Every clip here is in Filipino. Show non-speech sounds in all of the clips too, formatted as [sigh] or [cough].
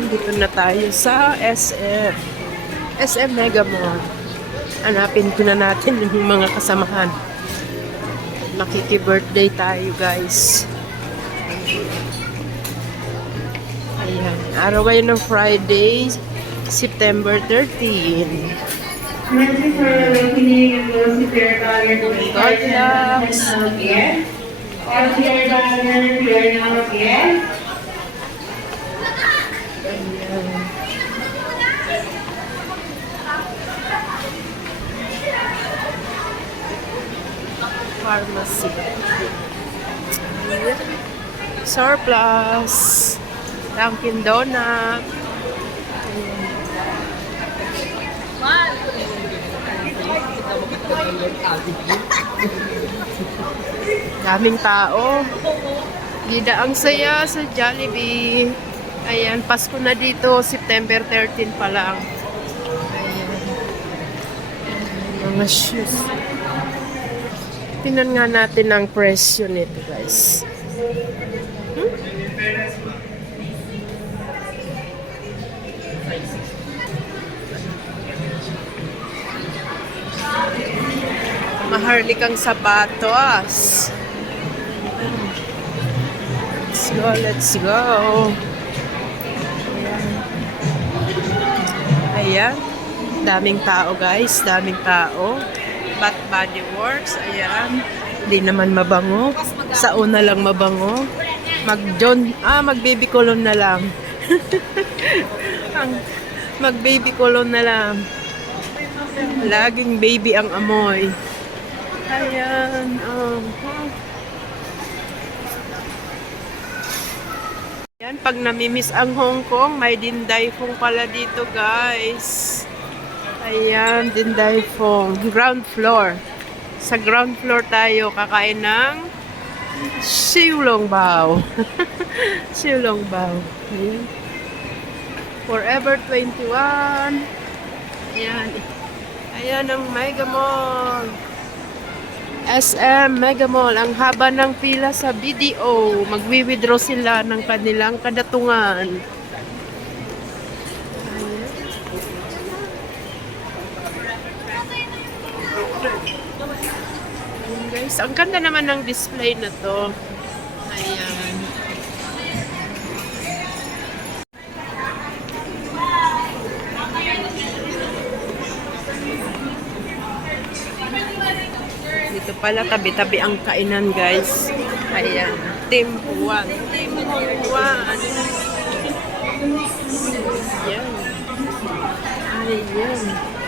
Ayan, dito na tayo sa SM. SM Mega Mall. Hanapin ko na natin yung mga kasamahan. Makiki-birthday tayo, guys. Ayan. Araw ngayon ng Friday, September 13. Thank you for listening and those who care about your God care about your now, yes. Pharmacy. Surplus. Dunkin' Donut. Daming tao. Gida ang saya sa Jollibee. Ayan, Pasko na dito. September 13 pa lang. Ayan. Mga shoes. Tingnan nga natin ang presyo nito, guys. Hmm? Maharlikang sapatos. Let's go, let's go. Ayan. Daming tao, guys. Daming tao. Bat Body Works. Ayan. Hindi naman mabango. Sa una lang mabango. Mag John, ah, mag baby cologne na lang. [laughs] ang mag baby cologne na lang. Laging baby ang amoy. Ayan. Um, Yan, pag namimiss ang Hong Kong, may Dinday Fong pala dito, guys. Ayan, Dinday Fong. Ground floor. Sa ground floor tayo kakain ng Siulong Bao. [laughs] Siulong Bao. Ayan. Forever 21. Ayan. Ayan ang Mega Mall. SM Mega Mall. Ang haba ng pila sa BDO. Magwi-withdraw sila ng kanilang kadatungan. Ayan, guys. Ang ganda naman ng display na to. Ayan. Dito pala tabi-tabi ang kainan guys. Ayan. Team 1. Team 1. Ayan. Ayan.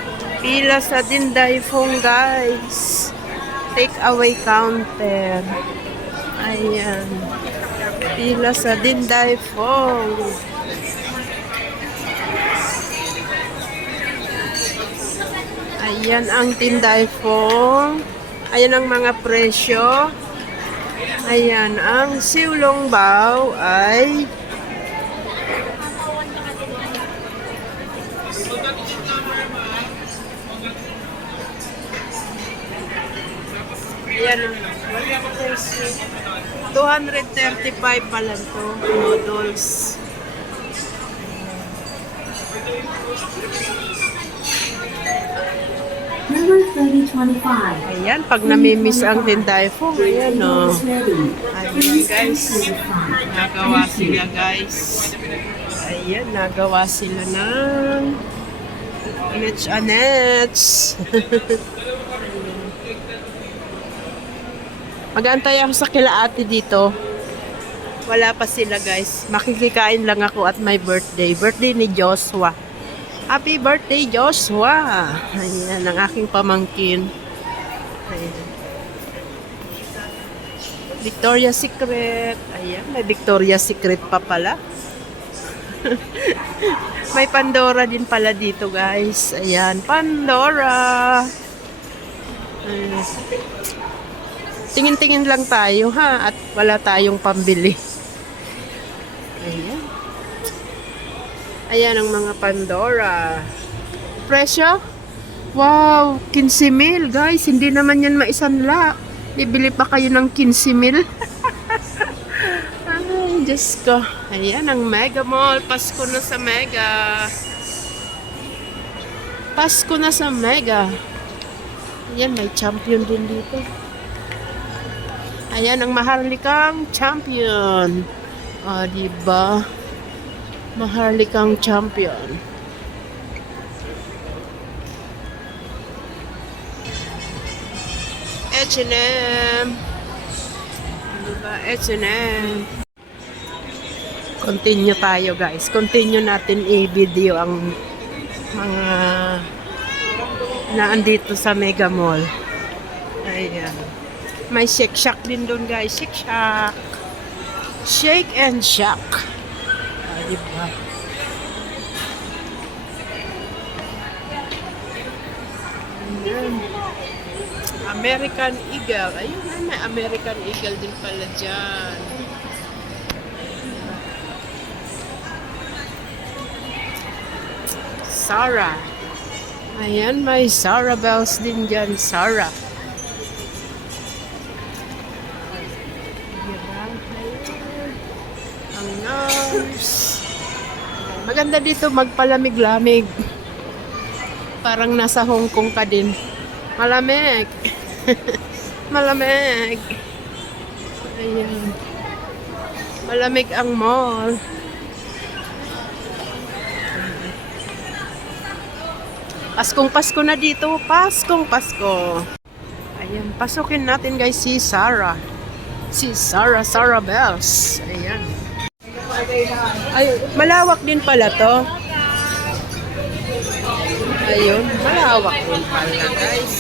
Pila sa Dinday Fong guys. Take away counter. Ayan. Pila sa Dinday Fong. Ayan ang Tinday Fong. Ayan ang mga presyo. Ayan, ang siulong bao ay Ayan presyo. 235 pa lang to, noodles. Number 3025. Ayan, pag namimiss ang Tinday Fong, ayan o. Ayan guys, nagawa sila guys. Ayan, nagawa sila ng Anets Anets. [laughs] Magantay ako sa kila ate dito. Wala pa sila guys. Makikikain lang ako at my birthday. Birthday ni Joshua. Happy birthday Joshua! Ayan, ang aking pamangkin. Ayan. Victoria's Secret. Ayan, may Victoria's Secret pa pala. [laughs] may Pandora din pala dito, guys. Ayan, Pandora. Ayan. Tingin-tingin lang tayo, ha? At wala tayong pambili. Ayan. Ayan ang mga Pandora. Presyo? Wow, 15 mil, guys. Hindi naman yan maisanla. Bibili pa kayo ng 15 mil. [laughs] Ay. Diyos ko. Ayan, ang Mega Mall. Pasko na sa Mega. Pasko na sa Mega. Ayan, may champion din dito. Ayan, ang maharlikang champion. O, diba? Maharlikang champion. H&M. Diba? H&M. Continue tayo guys. Continue natin i-video ang mga naandito sa Mega Mall. Ayan. May shake shack din doon guys. Shake shack. Shake and shack. Ah. American Eagle. Ayun na, may American Eagle din pala dyan. Sarah. Ayan, may Sarah Bells din dyan. Sarah. Nurse. Maganda dito magpalamig-lamig. Parang nasa Hong Kong ka din. Malamig. [laughs] Malamig. Ayan. Malamig ang mall. Paskong Pasko na dito. Paskong Pasko. Ayan, pasukin natin guys si Sarah. Si Sarah, Sarah Bells. Ayan. Ay, malawak din pala to. Ayun, malawak din pala guys.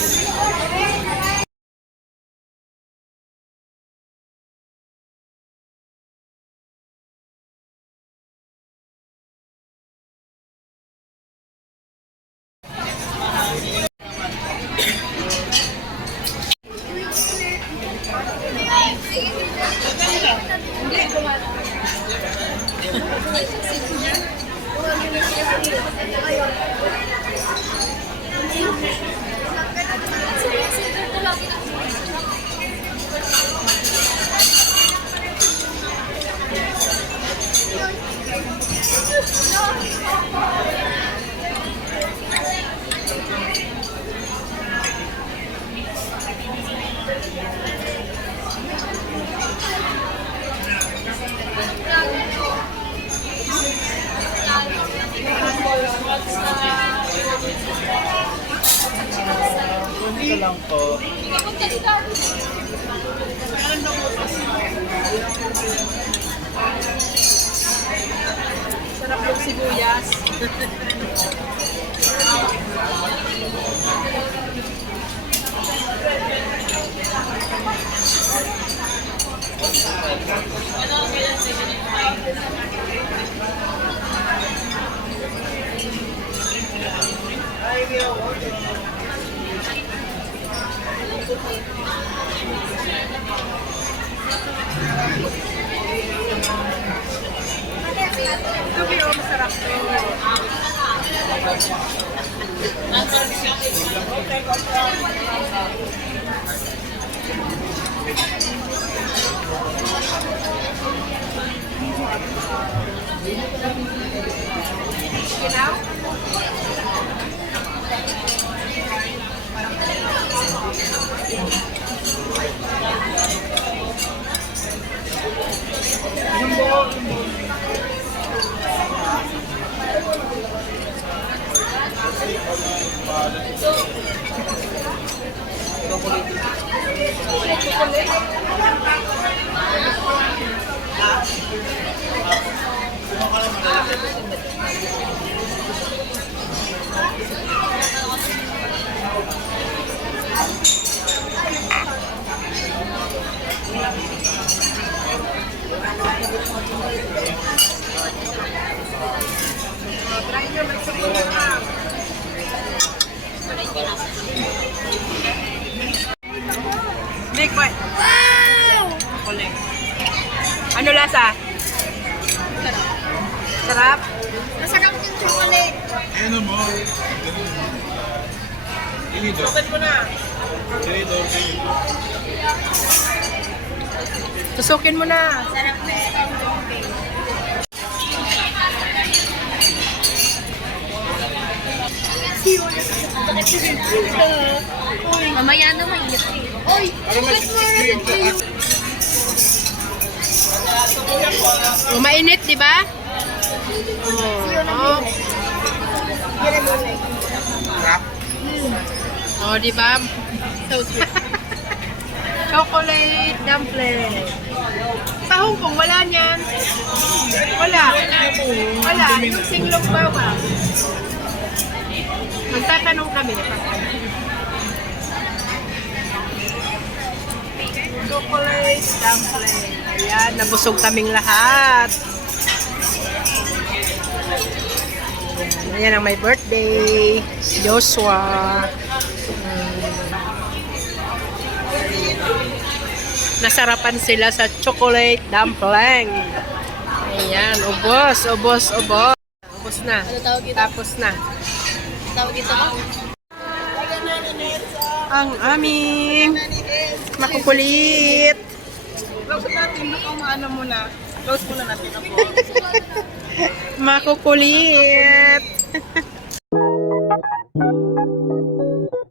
No, no, no. Sarap yung sibuyas. Ito yung masarap to. Big boy. Wow! Kuling. Ano lasa? Sarap. Masarap yung chocolate. Ano mo? Ilido. Open mo na. Ilido. Tusukin mo na. Sarap na Mamaya na mainit. Oy, good morning to you. Oh, mainit, di ba? Oh, oh di ba? So sweet. [laughs] Chocolate dumpling. Sa Hong Kong, wala niyan. Wala. Wala. Yung singlong bawa. Magtatanong kami. Chocolate dumpling. Ayan, nabusog kaming lahat. Ayan ang my birthday. Joshua. nasarapan sila sa chocolate dumpling. Ayan, ubos, ubos, ubos. Ubos na. Ano tawag ito? Tapos na. Tawag ito? Ang aming makukulit. Close natin, ano muna. Close muna natin ako. [laughs] makukulit. [laughs]